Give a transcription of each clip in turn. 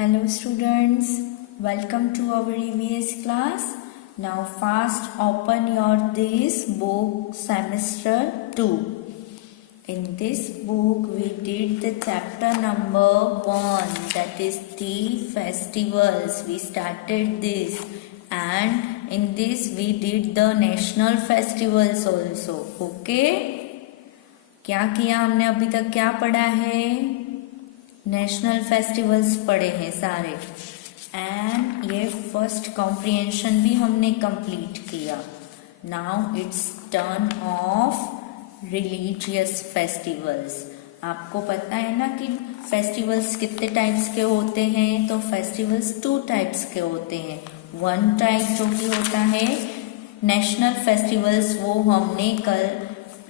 Hello students, welcome to our EVS class. Now fast open your this book semester 2. In this book we did the chapter number 1, that is the festivals. We started this and in this we did the national festivals also. Okay? क्या किया हमने अभी तक, क्या पढ़ा है? National festivals पढ़े हैं सारे एंड ये फर्स्ट कॉम्प्रिहेंशन भी हमने कंप्लीट किया. Now it's turn off religious festivals. आपको पता है ना कि फेस्टिवल्स कितने टाइप्स के होते हैं? तो फेस्टिवल्स 2 टाइप्स के होते हैं. वन टाइप जो कि होता है नेशनल फेस्टिवल्स, वो हमने कल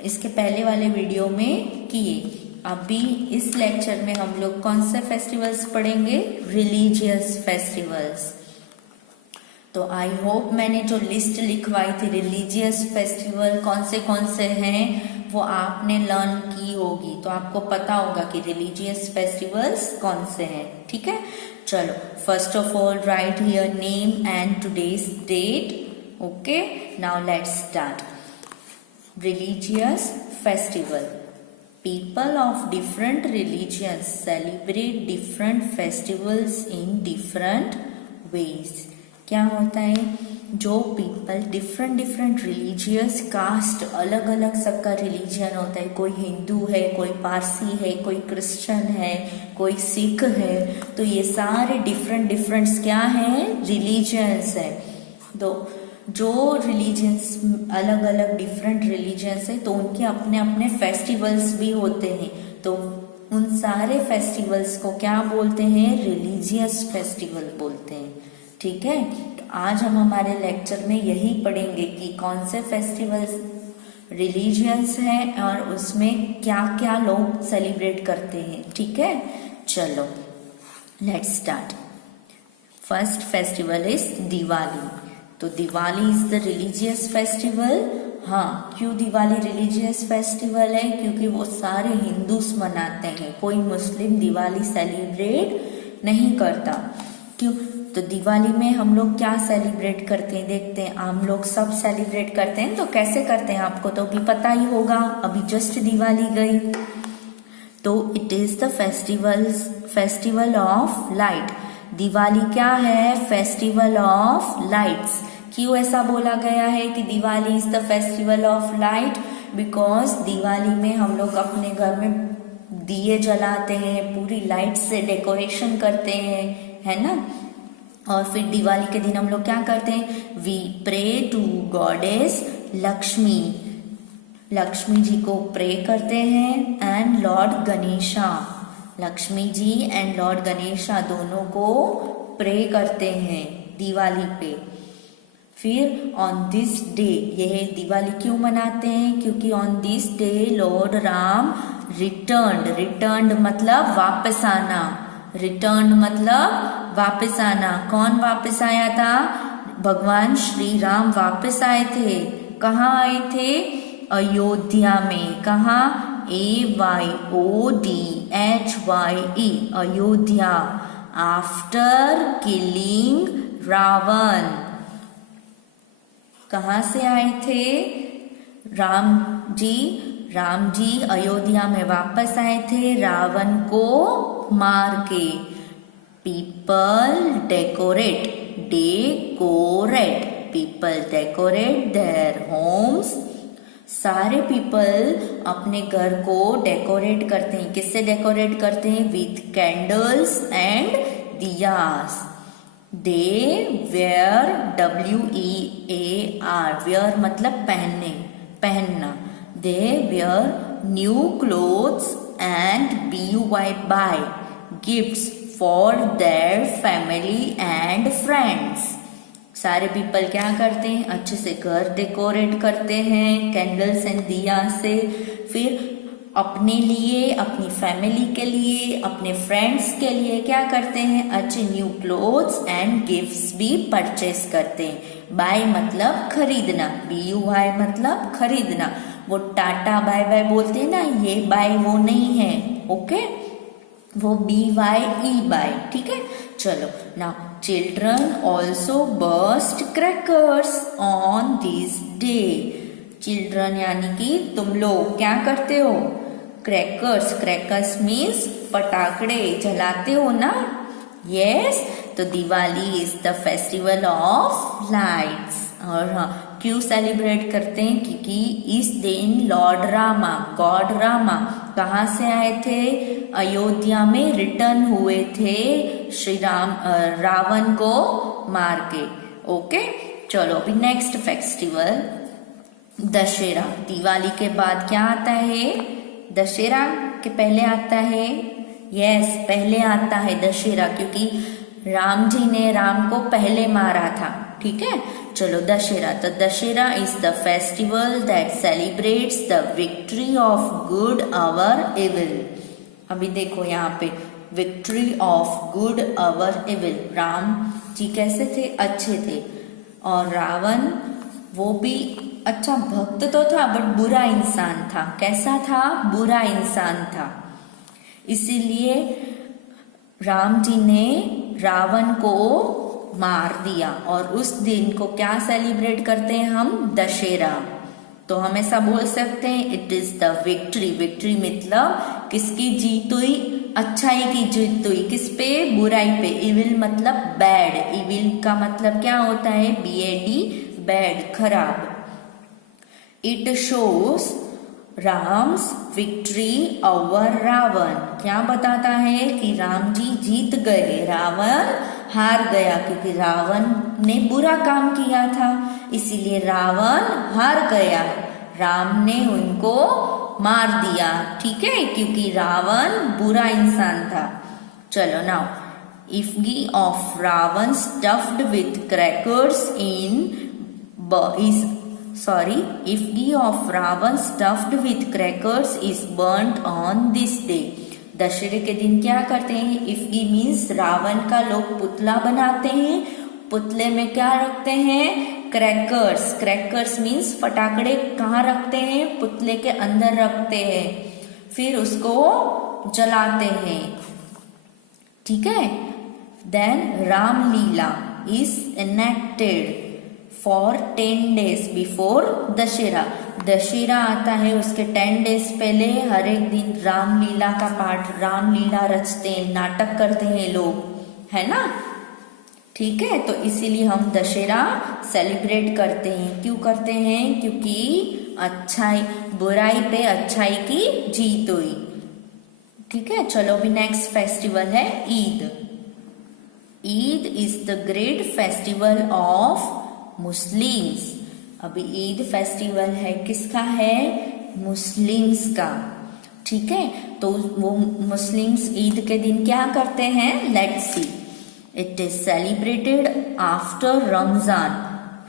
इसके पहले वाले वीडियो में किए. अभी इस लेक्चर में हम लोग कौन से फेस्टिवल्स पढ़ेंगे? Religious festivals. तो आई होप मैंने जो लिस्ट लिखवाई थी रिलीजियस फेस्टिवल कौन से हैं वो आपने लर्न की होगी, तो आपको पता होगा कि रिलीजियस फेस्टिवल्स कौन से हैं. ठीक है, चलो first of all write here name and today's date. Okay, now let's start. Religious festival. People of different religions celebrate different festivals in different ways. क्या होता है? जो पीपल डिफरेंट रिलीजियस कास्ट, अलग अलग सबका रिलीजन होता है. कोई हिंदू है, कोई पारसी है, कोई क्रिश्चियन है, कोई सिख है. तो ये सारे डिफरेंट क्या हैं? रिलीजन्स है. तो जो रिलीजन्स अलग अलग डिफरेंट रिलीजन्स है तो उनके अपने अपने फेस्टिवल्स भी होते हैं. तो उन सारे फेस्टिवल्स को क्या बोलते हैं? रिलीजियस फेस्टिवल बोलते हैं. ठीक है, तो आज हम हमारे लेक्चर में यही पढ़ेंगे कि कौन से फेस्टिवल्स रिलीजियस हैं और उसमें क्या क्या लोग सेलिब्रेट करते हैं. ठीक है, चलो let's start. First festival is Diwali. तो Diwali is the religious festival. हाँ, क्यों दिवाली रिलीजियस फेस्टिवल है? क्योंकि वो सारे हिंदूस मनाते हैं, कोई मुस्लिम दिवाली सेलिब्रेट नहीं करता. क्यों? तो दिवाली में हम लोग क्या सेलिब्रेट करते हैं? देखते हैं. हम लोग सब सेलिब्रेट करते हैं. तो कैसे करते हैं आपको तो भी पता ही होगा, अभी जस्ट दिवाली गई. तो it is the festival of light. Diwali क्या है? Festival of lights. क्यों ऐसा बोला गया है कि Diwali is the festival of light? Because Diwali में हम लोग अपने घर में दिए जलाते हैं, पूरी लाइट से डेकोरेशन करते हैं, है ना. और फिर दिवाली के दिन हम लोग क्या करते हैं? We pray to goddess Lakshmi. Lakshmi ji को प्रे करते हैं and lord Ganesha. Lakshmi ji and lord Ganesha दोनों को प्रे करते हैं दिवाली पे. फिर ऑन दिस डे, यह दिवाली क्यों मनाते हैं? क्योंकि on this day Lord Ram returned मतलब वापस आना. रिटर्न्ड मतलब वापस आना. कौन वापस आया था? भगवान श्री राम वापस आए थे. कहाँ आए थे? अयोध्या में. कहाँ? AYODHYE, Ayodhya. After killing Ravana. कहाँ से आए थे? राम जी अयोध्या में वापस आए थे रावण को मार के. People decorate their homes. सारे पीपल अपने घर को डेकोरेट करते हैं. किससे डेकोरेट करते हैं? With candles and diyas. They wear WEAR, wear मतलब पहनना. They wear new clothes and BUY buy gifts for their family and friends. सारे पीपल क्या करते हैं? अच्छे से घर डेकोरेट करते हैं कैंडल्स एंड दिया से. फिर अपने लिए, अपनी फैमिली के लिए, अपने फ्रेंड्स के लिए क्या करते हैं? अच्छे न्यू क्लोथ्स एंड गिफ्ट्स भी परचेस करते हैं. बाय मतलब खरीदना, BUY मतलब खरीदना. वो टाटा बाय बाय बोलते हैं ना, ये बाय वो नहीं है. ओके, वो BYE, ठीक है। चलो now children also burst crackers on this day. Children यानी कि तुम लोग क्या करते हो, क्रैकर्स मीन्स पटाखड़े जलाते हो ना। यस, तो Diwali is the festival of lights. और हाँ, क्यों सेलिब्रेट करते हैं, क्योंकि इस दिन गॉड रामा कहाँ से आए थे, अयोध्या में रिटर्न हुए थे श्री राम रावण को मार के। ओके, चलो अभी नेक्स्ट फेस्टिवल दशहरा। दिवाली के बाद क्या आता है, दशहरा के पहले आता है, यस पहले आता है दशहरा, क्योंकि राम जी ने राम को पहले मारा था, ठीक है। चलो दशहरा, तो Dussehra is the festival that celebrates the victory of good over evil. अभी देखो यहाँ पे victory of good over evil, Ram ji कैसे थे, अच्छे थे, और रावण वो भी अच्छा भक्त तो था बट बुरा इंसान था। कैसा था, बुरा इंसान था। इसीलिए राम जी ने रावण को मार दिया, और उस दिन को क्या सेलिब्रेट करते हैं हम, दशहरा। तो हमेशा बोल सकते हैं इट इज द विक्ट्री मतलब किसकी जीत हुई, अच्छाई की जीत हुई, किस पे, बुराई पे। इविल मतलब बैड, इविल का मतलब क्या होता है, BAD, बैड, खराब। It shows Ram's victory over Ravana, क्या बताता है कि राम जी जीत गए, रावण हार गया, क्योंकि रावण ने बुरा काम किया था, इसीलिए रावण हार गया, राम ने उनको मार दिया, ठीक है, क्योंकि रावण बुरा इंसान था। चलो now, effigy of Ravan stuffed with crackers effigy of Ravan stuffed with crackers is burnt on this day। दशहरे के दिन क्या करते हैं, इफगी मीन्स रावण का लोग पुतला बनाते हैं, पुतले में क्या रखते हैं, क्रैकर्स मीन्स पटाखड़े। कहाँ रखते हैं, पुतले के अंदर रखते हैं, फिर उसको जलाते हैं, ठीक है। Then Ramlila is enacted for 10 days before Dussehra. Dussehra आता है उसके 10 days पहले हर एक दिन रामलीला का पाठ, रामलीला रचते हैं, नाटक करते हैं लोग, है ना, ठीक है। तो इसीलिए हम दशहरा सेलिब्रेट करते हैं। क्यों करते हैं, क्योंकि अच्छाई, बुराई पे अच्छाई की जीत हुई, ठीक है। चलो अभी नेक्स्ट फेस्टिवल है Eid. Eid is the great festival of Muslims. अभी ईद फेस्टिवल है किसका है, मुस्लिम्स का, ठीक है। तो वो मुस्लिम्स ईद के दिन क्या करते हैं, let's see. It is celebrated after Ramzan,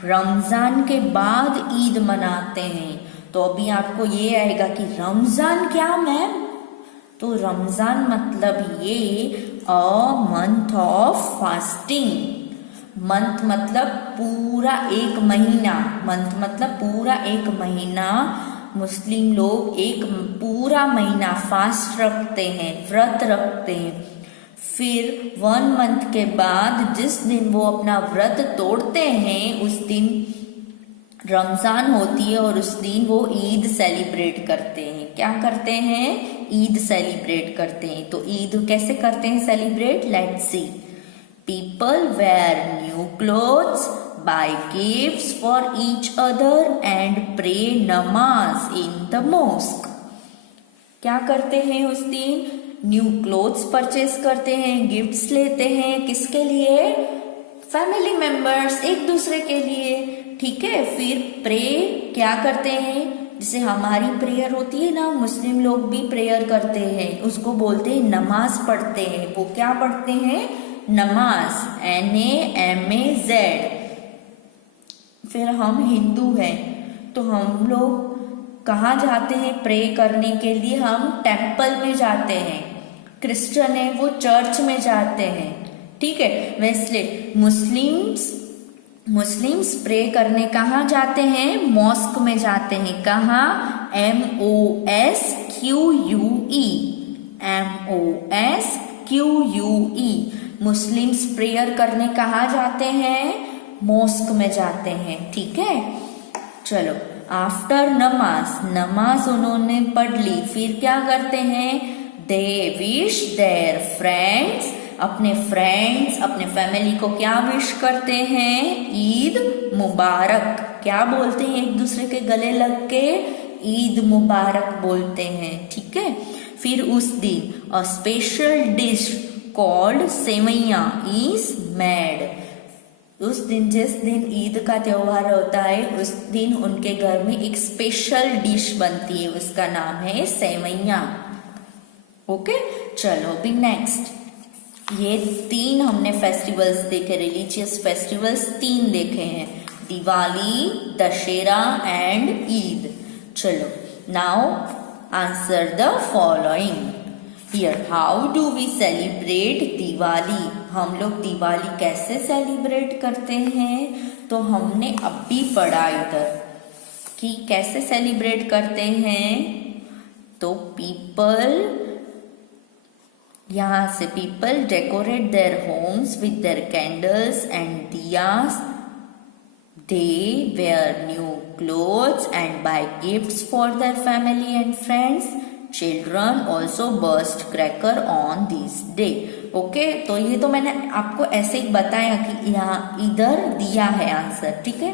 Ramzan के बाद ईद मनाते हैं। तो अभी आपको ये आएगा कि रमजान क्या मैम, तो रमजान मतलब ये a month of fasting. Month मतलब पूरा एक महीना, मंथ मतलब पूरा एक महीना मुस्लिम लोग एक पूरा महीना फास्ट रखते हैं, व्रत रखते हैं। फिर 1 month के बाद जिस दिन वो अपना व्रत तोड़ते हैं उस दिन रमजान होती है, और उस दिन वो ईद सेलिब्रेट करते हैं। क्या करते हैं, ईद सेलिब्रेट करते हैं। तो ईद कैसे करते हैं celebrate, let's see. People wear new clothes, buy gifts for each other and pray namaz in the mosque। क्या करते हैं उस दिन, न्यू क्लोथ्स परचेज करते हैं, गिफ्ट्स लेते हैं, किसके लिए, फैमिली मेंबर्स, एक दूसरे के लिए, ठीक है। फिर प्रे क्या करते हैं, जैसे हमारी प्रेयर होती है ना, मुस्लिम लोग भी प्रेयर करते हैं, उसको बोलते हैं नमाज पढ़ते हैं। वो क्या पढ़ते हैं, नमाज, NAMAZ। फिर हम हिंदू हैं तो हम लोग कहाँ जाते हैं प्रे करने के लिए, हम टेम्पल में जाते हैं। क्रिश्चियन है वो चर्च में जाते हैं, ठीक है। वैसे मुस्लिम्स प्रे करने कहाँ जाते हैं, मॉस्क में जाते हैं। कहाँ, MOSQUE, MOSQUE। मुस्लिम्स प्रेयर करने कहाँ जाते हैं? मॉस्क में जाते हैं, ठीक है। चलो, आफ्टर नमाज उन्होंने पढ़ ली, फिर क्या करते हैं? दे विश देयर फ्रेंड्स, अपने फैमिली को क्या विश करते हैं? ईद मुबारक। क्या बोलते हैं एक दूसरे के गले लग के? ईद मुबारक बोलते हैं, ठीक है। फिर उस दिन a special dish called sewaiya is made. उस दिन, जिस दिन ईद का त्योहार होता है, उस दिन उनके घर में एक स्पेशल डिश बनती है, उसका नाम है सेवैया। ओके, चलो भी नेक्स्ट। ये 3 हमने फेस्टिवल्स देखे, रिलीजियस फेस्टिवल्स 3 देखे हैं, दिवाली, दशहरा एंड ईद। चलो, now answer the following here. How do we celebrate Diwali? हम लोग दिवाली कैसे सेलिब्रेट करते हैं? तो हमने अभी पढ़ा इधर कि कैसे सेलिब्रेट करते हैं। तो यहाँ से people decorate their homes with their candles and diyas. They wear new clothes and buy gifts for their family and friends. Children also burst cracker on this day. Okay, तो ये तो मैंने आपको ऐसे ही बताया कि यहाँ इधर दिया है आंसर, ठीक है।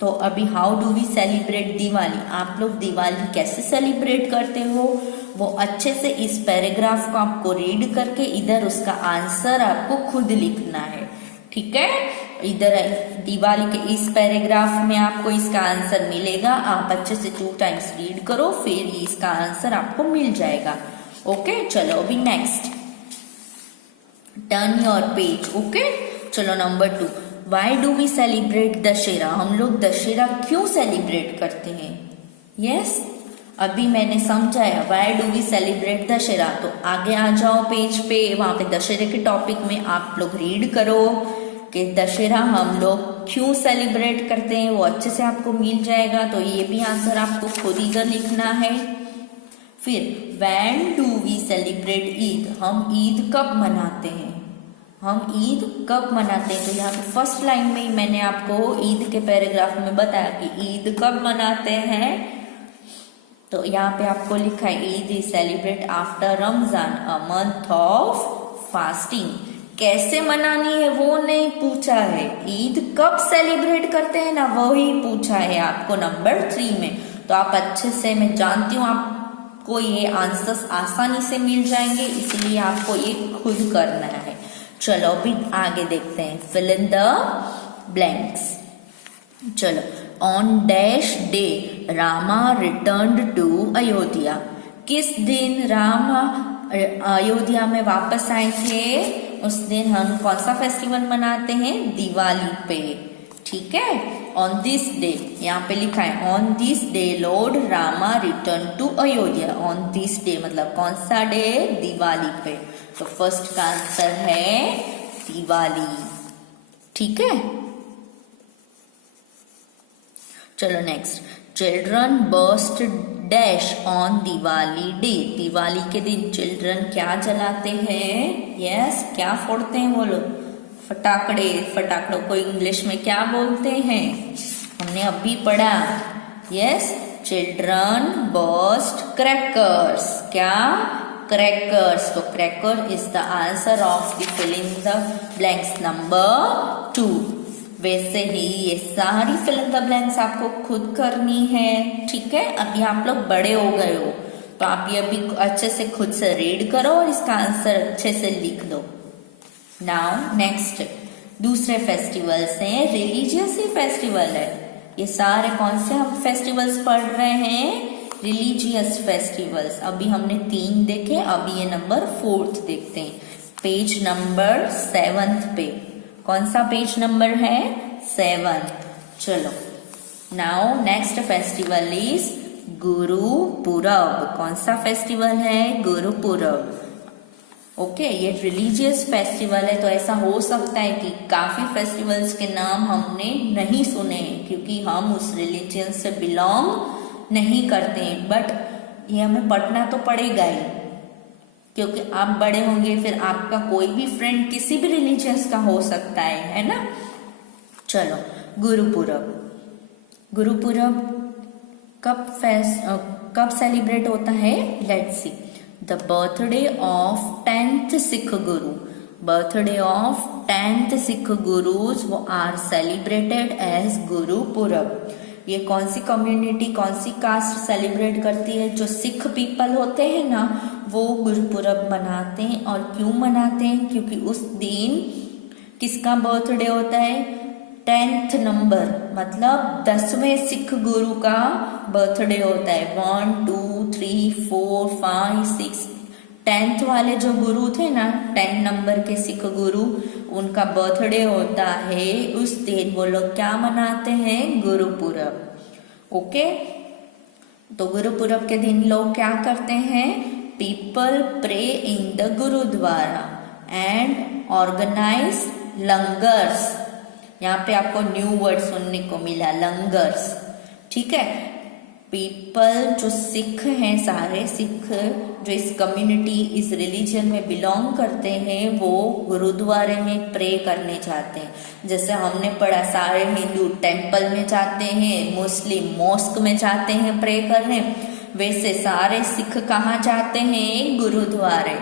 तो अभी how do we celebrate Diwali? आप लोग दिवाली कैसे सेलिब्रेट करते हो? वो अच्छे से इस पैराग्राफ को आपको रीड करके इधर उसका आंसर आपको खुद लिखना है, ठीक है। इधर दिवाली के इस पैराग्राफ में आपको इसका आंसर मिलेगा। आप अच्छे से 2 टाइम्स रीड करो, फिर इसका आंसर आपको मिल जाएगा। ओके, चलो अभी next, turn your page. Okay, चलो number 2, why do we celebrate Dussehra? हम लोग दशहरा क्यों सेलिब्रेट करते हैं? यस, अभी मैंने समझाया why do we celebrate Dussehra. तो आगे आ जाओ पेज पे, वहां पे दशहरे के टॉपिक में आप लोग रीड करो कि दशहरा हम लोग क्यों सेलिब्रेट करते हैं, वो अच्छे से आपको मिल जाएगा। तो ये भी आंसर आपको खुद इधर लिखना है। फिर when do we celebrate Eid? हम ईद कब मनाते हैं? हम ईद कब मनाते हैं? तो यहाँ पे फर्स्ट लाइन में ही मैंने आपको ईद के पैराग्राफ में बताया कि ईद कब मनाते हैं। तो यहाँ पे आपको लिखा है Eid is celebrate after Ramzan, a month of fasting. कैसे मनानी है वो नहीं पूछा है, ईद कब सेलिब्रेट करते हैं ना, वो ही पूछा है आपको नंबर 3 में। तो आप अच्छे से, मैं जानती हूँ आपको ये आंसर्स आसानी से मिल जाएंगे, इसलिए आपको ये खुद करना है। चलो अभी आगे देखते हैं, फिल इन द ब्लैंक्स। चलो, on dash day Rama returned to Ayodhya. किस दिन राम अयोध्या में वापस आए थे? उस दिन हम कौन सा फेस्टिवल मनाते हैं? दिवाली पे, ठीक है। ऑन दिस डे, यहाँ पे लिखा है on this day lord Rama return to Ayodhya. On this day मतलब कौन सा डे? दिवाली पे। तो फर्स्ट का आंसर है दिवाली, ठीक है। चलो next, children burst dash on Diwali day. Diwali के दिन चिल्ड्रन क्या जलाते हैं? यस, क्या फोड़ते हैं वो लोग? फटाकड़ों को इंग्लिश में क्या बोलते हैं? हमने अभी पढ़ा। Yes, children burst crackers. क्या? क्रैकर्स। तो cracker is the answer of the fill in the blanks number 2। वैसे ही ये सारी फिल इन द ब्लैंक्स आपको खुद करनी है, ठीक है। अभी आप लोग बड़े हो गए हो, तो आप ये अभी अच्छे से खुद से रीड करो और इसका आंसर अच्छे से लिख दो। नाउ नेक्स्ट, दूसरे फेस्टिवल्स हैं, रिलीजियस ही फेस्टिवल है। ये सारे कौन से हम फेस्टिवल्स पढ़ रहे हैं? Religious festivals. अभी हमने 3 देखे, अभी ये नंबर 4 देखते हैं, पेज नंबर 7 पे। कौन सा पेज नंबर है? 7। चलो, now next festival is Gurpurab. कौन सा फेस्टिवल है? गुरुपुरब। ओके, ये रिलीजियस फेस्टिवल है, तो ऐसा हो सकता है कि काफी फेस्टिवल्स के नाम हमने नहीं सुने हैं, क्योंकि हम उस रिलीजन से बिलोंग नहीं करते हैं, बट ये हमें पढ़ना तो पड़ेगा ही क्योंकि आप बड़े होंगे, फिर आपका कोई भी फ्रेंड किसी भी रिलीजियंस का हो सकता है ना। चलो, गुरुपुरब। गुरुपुरब कब सेलिब्रेट होता है? Let's see. The birthday of 10th Sikh guru. Birthday of 10th Sikh gurus वो आर सेलिब्रेटेड एज गुरुपुरब। ये कौन सी कम्युनिटी, कौन सी कास्ट सेलिब्रेट करती है? जो सिख पीपल होते हैं ना, वो गुरुपुरब मनाते हैं। और क्यों मनाते हैं? क्योंकि उस दिन किसका बर्थडे होता है? 10th नंबर, मतलब 10वें सिख गुरु का बर्थडे होता है। 1 2 3 4 5 6 10th वाले जो गुरु थे ना, 10 नंबर के सिख गुरु, उनका बर्थडे होता है। उस दिन वो लोग क्या मनाते हैं? गुरुपुरब। ओके, तो गुरुपुरब के दिन लोग क्या करते हैं? People pray in the gurudwara and organise langars. यहाँ पे आपको न्यू वर्ड सुनने को मिला, लंगर्स। ठीक है, पीपल जो सिख हैं, सारे सिख जो इस कम्युनिटी, इस रिलीजन में बिलोंग करते हैं, वो गुरुद्वारे में प्रे करने जाते हैं। जैसे हमने पढ़ा, सारे हिंदू टेम्पल में जाते हैं, मुस्लिम मॉस्क में जाते हैं प्रे करने, वैसे सारे सिख कहाँ जाते हैं? गुरुद्वारे।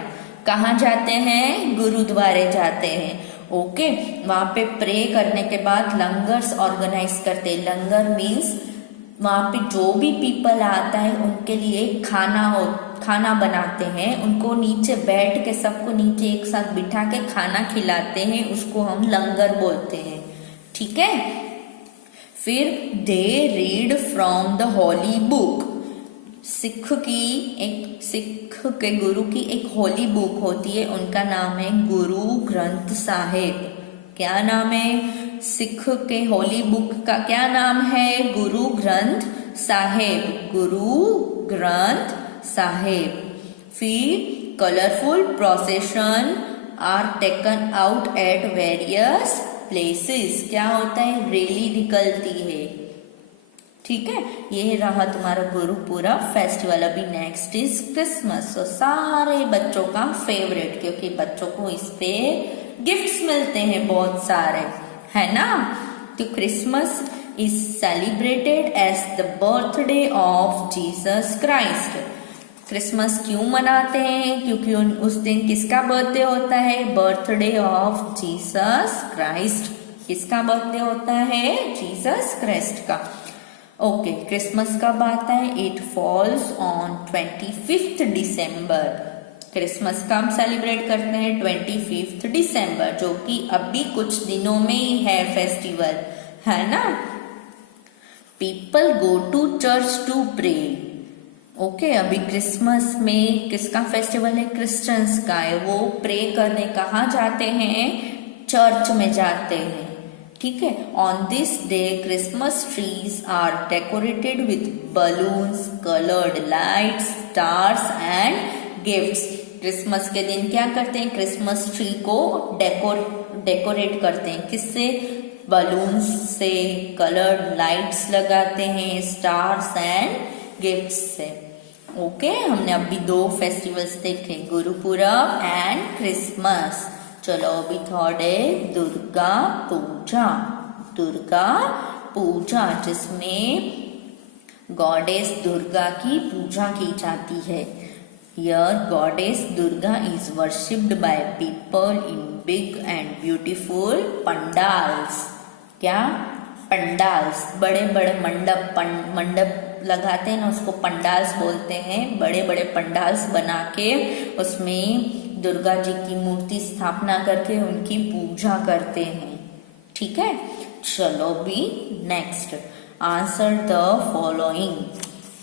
कहाँ जाते हैं? गुरुद्वारे जाते हैं। ओके, वहां पे प्रे करने के बाद लंगर्स ऑर्गेनाइज करते हैं। लंगर मीन्स वहां पे जो भी पीपल आता है उनके लिए खाना बनाते हैं। उनको नीचे बैठ के, सबको नीचे एक साथ बिठा के खाना खिलाते हैं, उसको हम लंगर बोलते हैं। ठीक है, फिर they read from the Holi book. Sikh के गुरु की एक होली बुक होती है, उनका नाम है गुरु ग्रंथ साहिब। क्या नाम है? सिख के होली बुक का क्या नाम है? गुरु ग्रंथ साहिब। गुरु ग्रंथ साहिब। फिर colourful procession are taken out at various places. क्या होता है? रैली निकलती है। ठीक है, ये रहा तुम्हारा गुरुपुरब फेस्टिवल। अभी नेक्स्ट इज क्रिसमस। तो सारे बच्चों का फेवरेट, क्योंकि बच्चों को इस पे गिफ्ट्स मिलते हैं बहुत सारे, है ना। तो Christmas is celebrated as the birthday of Jesus Christ. Christmas क्यों मनाते हैं? क्योंकि उस दिन किसका बर्थडे होता है? Birthday of Jesus Christ. किसका बर्थडे होता है? जीसस क्राइस्ट का। ओके, क्रिसमस कब आता है? It falls on 25th December. Christmas कब सेलिब्रेट करते हैं? 25th दिसंबर, जो कि अभी कुछ दिनों में ही है फेस्टिवल, है ना। People go to church to pray. Okay, अभी क्रिसमस में किसका फेस्टिवल है? क्रिश्चियंस का है। वो प्रे करने कहाँ जाते हैं? चर्च में जाते हैं। ठीक है, on this day Christmas trees are decorated with balloons, coloured lights, stars and gifts. Christmas के दिन क्या करते हैं? क्रिसमस ट्री को डेकोरेट करते हैं। किससे? बलून्स से, कलर्ड लाइट्स लगाते हैं, स्टार्स एंड गिफ्ट्स से। ओके, हमने अभी 2 फेस्टिवल्स देखे, गुरुपुरब एंड क्रिसमस। चलो, अभी थर्ड है दुर्गा पूजा। दुर्गा पूजा, जिसमें गॉडेस दुर्गा की पूजा की जाती है। Here goddess Durga is worshipped by people in big and beautiful pandals. क्या? पंडाल्स, बड़े बड़े मंडप लगाते हैं ना, उसको पंडाल्स बोलते हैं। बड़े बड़े पंडाल्स बना के उसमें दुर्गा जी की मूर्ति स्थापना करके उनकी पूजा करते हैं। ठीक है, चलो भी नेक्स्ट आंसर द फॉलोइंग।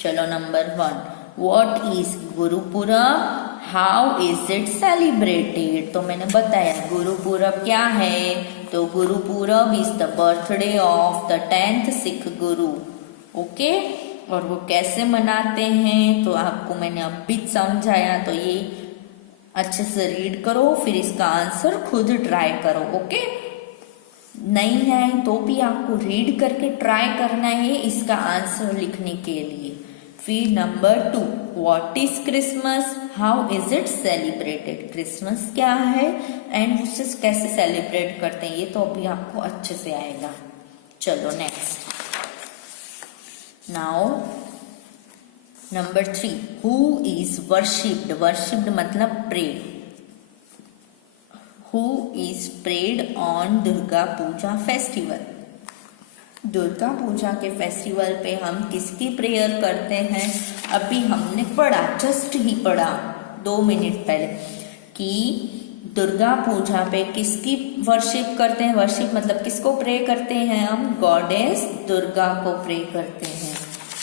चलो, number 1, what is Gurpurab? How is it celebrated? तो मैंने बताया गुरुपुरब क्या है। तो Gurpurab is the birthday of the 10th Sikh Guru. Okay, और वो कैसे मनाते हैं तो आपको मैंने अभी समझाया। तो ये अच्छे से रीड करो, फिर इसका आंसर खुद ट्राई करो। ओके, नहीं आए तो भी आपको रीड करके ट्राई करना है इसका आंसर लिखने के लिए। फिर number 2, what is Christmas, how is it celebrated. Christmas क्या है एंड उसे कैसे सेलिब्रेट करते हैं, ये तो अभी आपको अच्छे से आएगा। चलो next, now number 3, who is worshipped. Worshipped मतलब prayed. Who is prayed on Durga Puja festival. Durga Puja के फेस्टिवल पे हम किसकी प्रेयर करते हैं, अभी हमने पढ़ा, जस्ट ही पढ़ा 2 मिनट पहले कि दुर्गा पूजा पे किसकी वर्शिप करते हैं। वर्शिप मतलब किसको प्रे करते हैं हम, गॉडेस दुर्गा को प्रे करते हैं।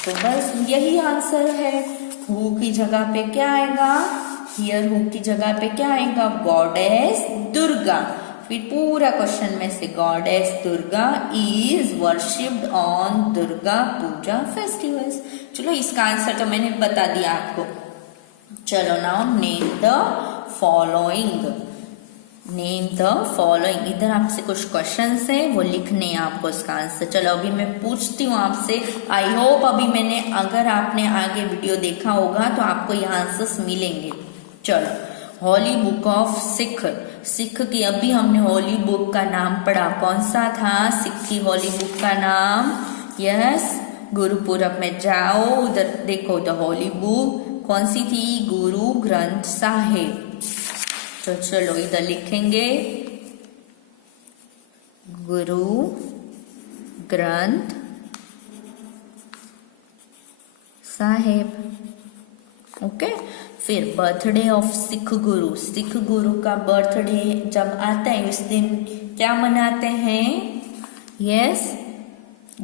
तो बस यही आंसर है। हु की जगह पे क्या आएगा, हियर हु की जगह पे क्या आएगा, गॉडेस दुर्गा। फिर पूरा क्वेश्चन में से goddess Durga is worshipped on Durga Puja festivals. चलो इसका आंसर तो मैंने बता दिया आपको। चलो now name the following. Name the following, इधर आपसे कुछ क्वेश्चंस है वो लिखने हैं आपको इसका आंसर। चलो अभी मैं पूछती हूँ आपसे, आई होप अभी मैंने, अगर आपने आगे वीडियो देखा होगा तो आपको ये आंसर्स मिलेंगे। चलो, होली बुक ऑफ सिख। सिख की अभी हमने होली बुक का नाम पढ़ा, कौन सा था, सिख की होली बुक का नाम, यस, गुरुपुरब में जाओ उधर देखो द होली बुक कौन सी थी, गुरु ग्रंथ साहिब। तो चलो इधर लिखेंगे गुरु ग्रंथ साहिब। ओके, फिर बर्थडे ऑफ सिख गुरु। सिख गुरु का बर्थडे जब आता है उस दिन क्या मनाते हैं, यस,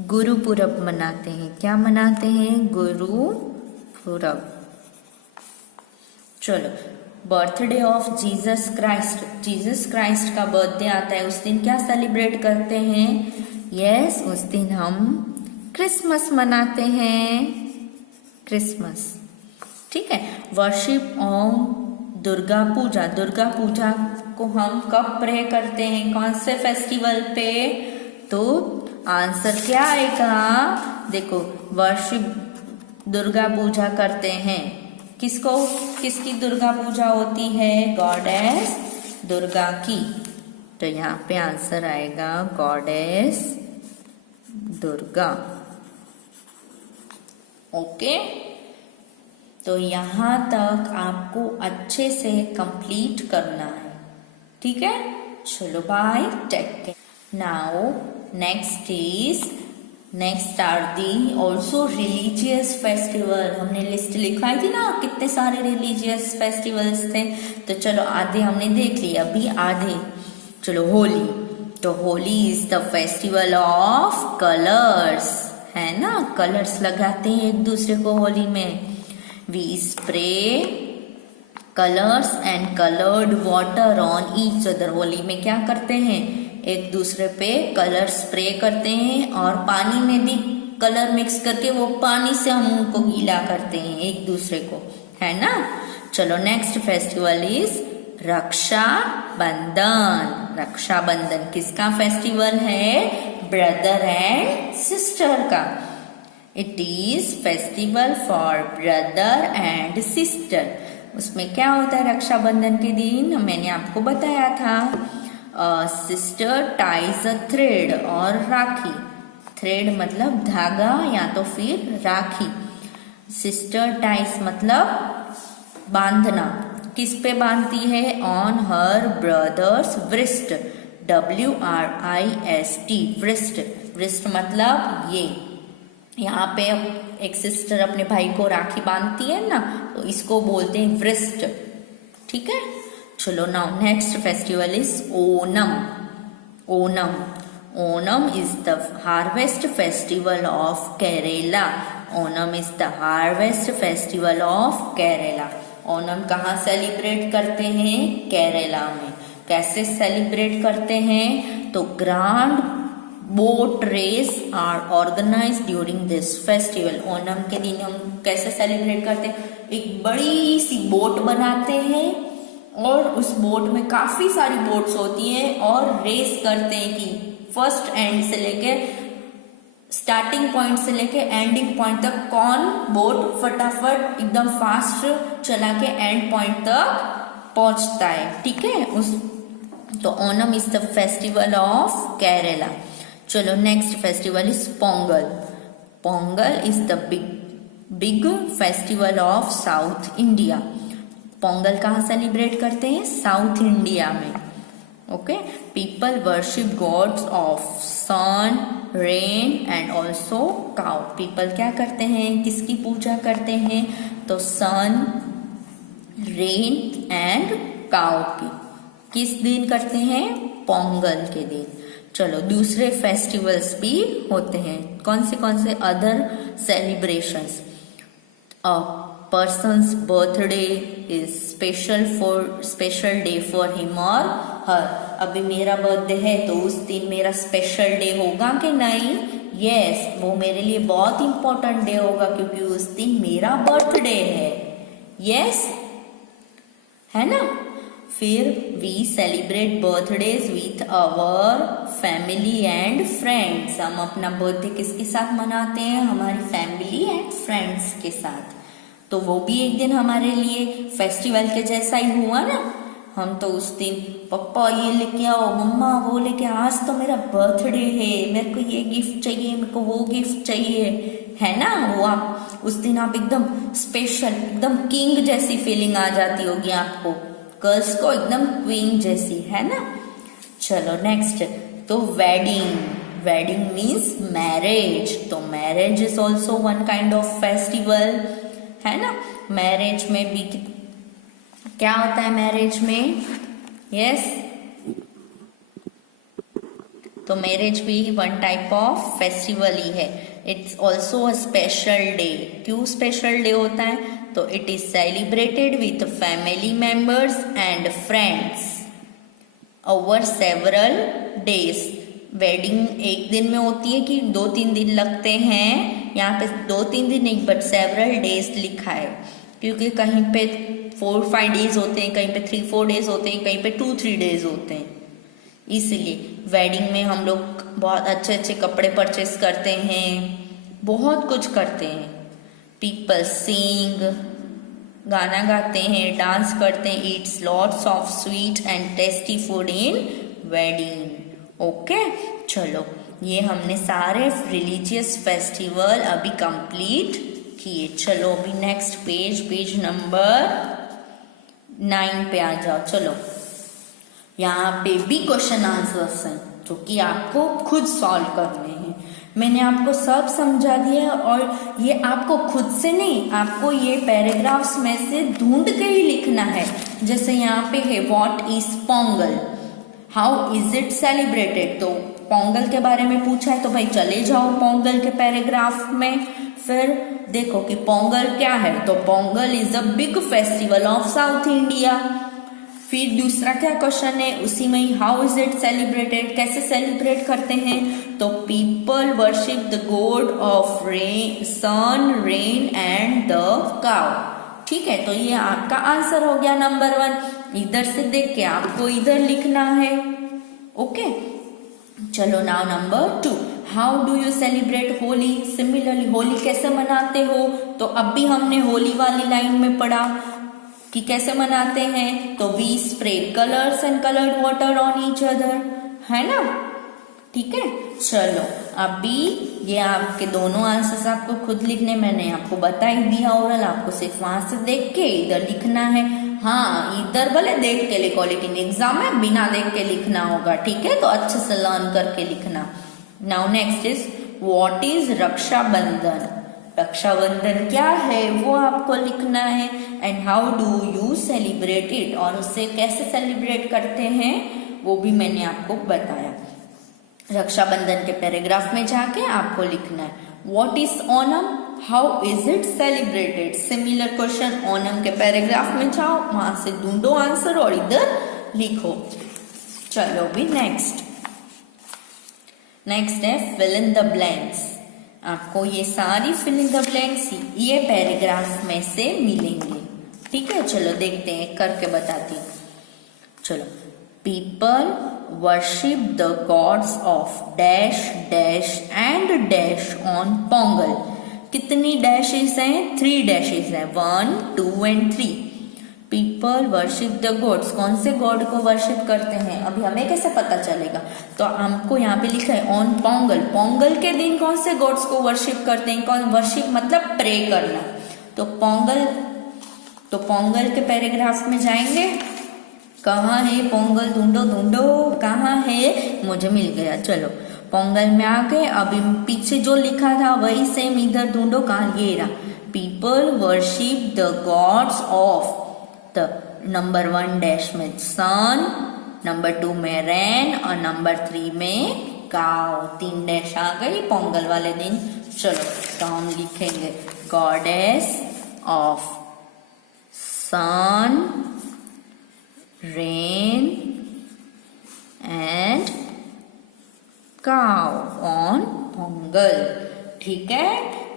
गुरुपुरब मनाते हैं। क्या मनाते हैं, गुरुपुरब। चलो, birthday of Jesus Christ. Jesus Christ का बर्थडे आता है उस दिन क्या सेलिब्रेट करते हैं, यस, उस दिन हम क्रिसमस मनाते हैं, क्रिसमस। ठीक है, वर्शिप ऑन दुर्गा पूजा। दुर्गा पूजा को हम कब प्रे करते हैं, कौन से फेस्टिवल पे, तो आंसर क्या आएगा, देखो, वर्शिप दुर्गा पूजा करते हैं किसको, किसकी दुर्गा पूजा होती है, गॉडेस दुर्गा की। तो यहाँ पे आंसर आएगा गॉडेस दुर्गा। ओके, तो यहां तक आपको अच्छे से कंप्लीट करना है, ठीक है। चलो bye, take care. Now next are the also religious festival. हमने लिस्ट लिखवाई थी ना, कितने सारे रिलीजियस फेस्टिवल्स थे। तो चलो आधे हमने देख लिए, अभी आधे। चलो, होली। तो Holi is the festival of colours, है ना, कलर्स लगाते हैं एक दूसरे को होली में। We spray colors and colored water on each other। Holi में क्या करते हैं, एक दूसरे पे कलर स्प्रे करते हैं और पानी में भी कलर मिक्स करके वो पानी से हम उनको गीला करते हैं एक दूसरे को, है ना। चलो, next festival is Rakshabandhan. Rakshabandhan किसका फेस्टिवल है, ब्रदर एंड सिस्टर का। It is festival for brother and sister. उसमें क्या होता है रक्षाबंधन के दिन, मैंने आपको बताया था, सिस्टर टाइज अ थ्रेड और राखी। थ्रेड मतलब धागा या तो फिर राखी। सिस्टर टाइज मतलब बांधना, किस पे बांधती है, on her brothers wrist, WRIST, wrist. Wrist मतलब ये, यहाँ पे एक सिस्टर अपने भाई को राखी बांधती है ना, तो इसको बोलते हैं व्रिस्ट, ठीक है। चलो, now next festival is Onam. Onam, Onam is the harvest festival of Kerala. Onam is the harvest festival of Kerala. Onam कहाँ सेलिब्रेट करते हैं, केरला में। कैसे सेलिब्रेट करते हैं, तो grand boat race are organise during this festival. Onam के दिन हम कैसे सेलिब्रेट करते हैं, एक बड़ी सी बोट बनाते हैं और उस बोट में काफी सारी बोट्स होती हैं और रेस करते हैं कि फर्स्ट एंड से लेके स्टार्टिंग पॉइंट से लेके एंडिंग पॉइंट तक कौन बोट फटाफट एकदम फास्ट चला के एंड पॉइंट तक पहुंचता है, ठीक है। उस तो Onam is the festival of Kerala. चलो next festival is Pongal. Pongal is the big festival of south India. Pongal कहाँ सेलिब्रेट करते हैं? साउथ इंडिया में। Okay, people worship gods of sun, rain and also cow. People क्या करते हैं, किसकी पूजा करते हैं? तो सन, रेन एंड काउ की। किस दिन करते हैं? पोंगल के दिन। चलो दूसरे फेस्टिवल्स भी होते हैं। कौन से other celebrations? Persons birthday is special day for him और हर। अभी मेरा बर्थडे है तो उस दिन मेरा स्पेशल डे होगा कि नहीं? यस, वो मेरे लिए बहुत इंपॉर्टेंट डे होगा क्योंकि उस दिन मेरा बर्थडे है। यस, है ना। फिर we celebrate birthdays with our family and friends. हम अपना बर्थडे किसके साथ मनाते हैं? हमारी फैमिली एंड फ्रेंड्स के साथ। तो वो भी एक दिन हमारे लिए फेस्टिवल के जैसा ही हुआ ना। हम तो उस दिन पापा ये लेके आओ, मम्मा वो लेके, आज तो मेरा बर्थडे है, मेरे को ये गिफ्ट चाहिए, मेरे को वो गिफ्ट चाहिए, है ना। वो आप उस दिन आप एकदम स्पेशल, एकदम किंग जैसी फीलिंग आ जाती होगी आपको, गर्ल्स को एकदम क्वीन जैसी, है ना। चलो नेक्स्ट, तो वेडिंग मीन्स मैरिज। तो marriage is also one kind of festival, है ना। मैरिज में भी क्या होता है? मैरिज में यस, तो मैरिज भी वन टाइप ऑफ फेस्टिवल ही है। It's also a special day. क्यों स्पेशल डे होता है? तो it is celebrated with family members and friends over several days. Wedding एक दिन में होती है कि 2-3 दिन लगते हैं? यहाँ पे 2-3 दिन नहीं बट सेवरल डेज लिखा है क्योंकि कहीं पे 4-5 डेज होते हैं, कहीं पे 3-4 डेज होते हैं, कहीं पे 2-3 डेज होते हैं। इसलिए वेडिंग में हम लोग बहुत अच्छे अच्छे कपड़े परचेस करते हैं, बहुत कुछ करते हैं। पीपल सिंग, गाना गाते हैं, डांस करते हैं, Yeats lots of sweet and tasty food in wedding. Okay, चलो ये हमने सारे रिलीजियस फेस्टिवल अभी कंप्लीट किए। चलो अभी नेक्स्ट पेज नंबर 9 पे आ जाओ। चलो यहाँ पे भी क्वेश्चन आंसर्स हैं जो कि आपको खुद सॉल्व करने हैं। मैंने आपको सब समझा दिया है और ये आपको खुद से नहीं, आपको ये पैराग्राफ्स में से ढूंढ के ही लिखना है। जैसे यहाँ पे है what is Pongal, how is it celebrated. तो पोंगल के बारे में पूछा है तो भाई चले जाओ पोंगल के पैराग्राफ में, फिर देखो कि पोंगल क्या है। तो Pongal is a big festival of south India. फिर दूसरा क्या क्वेश्चन है उसी में ही, हाउ इज इट सेलिब्रेटेड, कैसे सेलिब्रेट करते हैं। तो people worship the god of sun, rain and the cow. ठीक है, तो ये आपका आंसर हो गया नंबर 1। इधर से देख के आपको इधर लिखना है। ओके, चलो now number 2, how do you celebrate Holi. Similarly Holi कैसे मनाते हो, तो अब भी हमने होली वाली लाइन में पढ़ा कि कैसे मनाते हैं। तो we spray colours and coloured water on each other, है ना। ठीक है, चलो अभी ये आपके दोनों आंसर्स आपको खुद लिखने, मैंने आपको बता ही दिया ओरल, आपको सिर्फ वहां से देख के इधर लिखना है। हाँ, इधर भले देख के लिखो लेकिन एग्जाम में बिना देख के लिखना होगा, ठीक है। तो अच्छे से लर्न करके लिखना। Now next is what is Rakshabandhan. Rakshabandhan क्या है वो आपको लिखना है। And how do you celebrate it, और उसे कैसे सेलिब्रेट करते हैं वो भी मैंने आपको बताया। रक्षाबंधन के पैराग्राफ में जाके आपको लिखना है what is Onam, how is it celebrated. Similar question Onam के पैराग्राफ में जाओ, वहां से ढूंढो आंसर और इधर लिखो। चलो भी नेक्स्ट है फिल इन द ब्लैंक्स। आपको ये सारी फिल इन द ब्लैंक्स ये पैराग्राफ में से मिलेंगे, ठीक है। चलो देखते हैं, करके बताती हूँ। चलो, people worship the gods of dash dash and dash on Pongal. कितनी डैशेस हैं? 3 डैशेस हैं, 1, 2 and 3। People worship the gods, कौन से गॉड को वर्शिप करते हैं? अभी हमें कैसे पता चलेगा? तो हमको यहाँ पे लिखा है ऑन पोंगल। पोंगल के दिन कौन से गॉड्स को वर्शिप करते हैं? कौन वर्शिप मतलब प्रे करना। तो पोंगल के पैराग्राफ में जाएंगे। कहाँ है पोंगल? ढूंढो ढूंढो, कहाँ है? मुझे मिल गया। चलो पोंगल में आ गए। अभी पीछे जो लिखा था वही सेम इधर ढूंढो, कहाँ? ये रहा, people worship the gods of the number 1 dash में सन, नंबर 2 में रेन और नंबर 3 में काउ। 3 डैश आ गई पोंगल वाले दिन। चलो तो हम लिखेंगे goddess of sun, rain and cow on Pongal. ठीक है,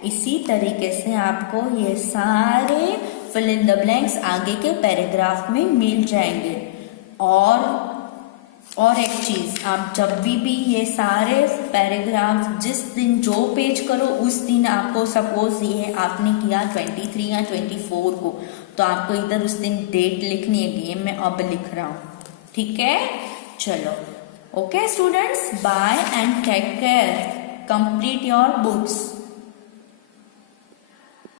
इसी तरीके से आपको ये सारे फिल इन द ब्लैंक्स आगे के पैराग्राफ में मिल जाएंगे। और एक चीज, आप जब भी ये सारे पैराग्राफ जिस दिन जो पेज करो उस दिन आपको, सपोज ये आपने किया 23 या 24 को, तो आपको इधर उस दिन डेट लिखनी है। ये मैं अब लिख रहा हूँ। ठीक है, चलो okay students, bye and take care. Complete your books.